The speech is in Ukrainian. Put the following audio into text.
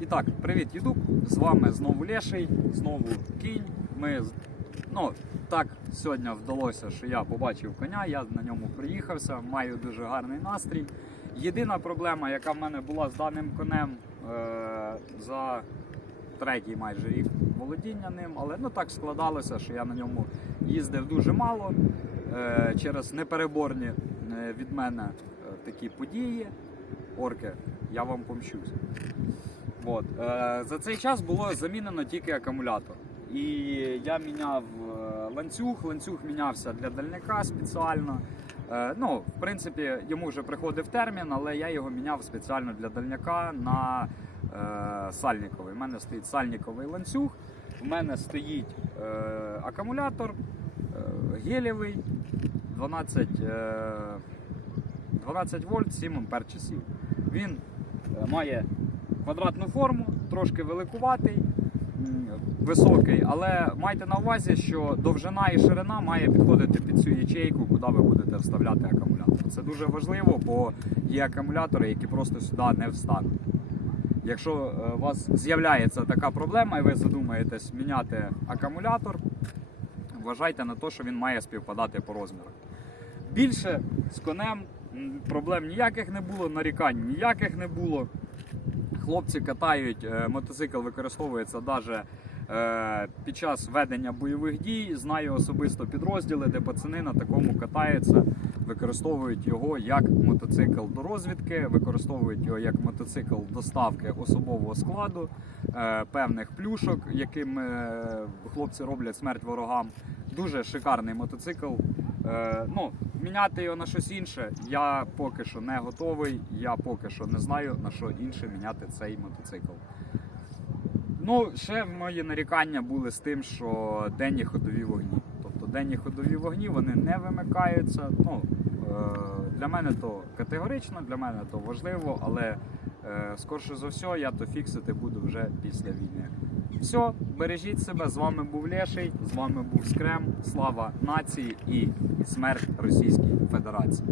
І так, привіт, Ютуб! З вами знову Леший, знову кінь. Ми ну, так сьогодні вдалося, що я побачив коня, я на ньому приїхався, маю дуже гарний настрій. Єдина проблема, яка в мене була з даним конем е- за третій майже рік володіння ним, але ну так складалося, що я на ньому їздив дуже мало е- через непереборні е, від мене е, такі події. Орки, я вам помщусь. От. Е, за цей час було замінено тільки акумулятор. І я міняв е, ланцюг, ланцюг мінявся для дальника спеціально. Е, ну, в принципі, йому вже приходив термін, але я його міняв спеціально для дальняка на е, сальниковий. У мене стоїть сальниковий ланцюг, у мене стоїть е, акумулятор е, гелєвий 12, е, 12 вольт 7 ампер часів. Він е, має квадратну форму, трошки великуватий, високий, але майте на увазі, що довжина і ширина має підходити під цю ячейку, куди ви будете вставляти акумулятор. Це дуже важливо, бо є акумулятори, які просто сюди не встануть. Якщо е, у вас з'являється така проблема і ви задумаєтесь міняти акумулятор, вважайте на те, що він має співпадати по розмірах. Більше з конем проблем ніяких не було, нарікань ніяких не було. Хлопці катають, е, мотоцикл використовується навіть під час ведення бойових дій. Знаю особисто підрозділи, де пацани на такому катаються, використовують його як мотоцикл до розвідки, використовують його як мотоцикл доставки особового складу, е, певних плюшок, яким е, хлопці роблять смерть ворогам. Дуже шикарний мотоцикл. Е, ну, міняти його на щось інше я поки що не готовий. Я поки що не знаю на що інше міняти цей мотоцикл. Ну, ще мої нарікання були з тим, що денні ходові вогні. Тобто денні ходові вогні вони не вимикаються. Ну, для мене то категорично, для мене то важливо, але е, скорше за все я то фіксити буду вже після війни. Все, бережіть себе. З вами був Леший, з вами був Скрем. Слава нації і смерть Російській Федерації.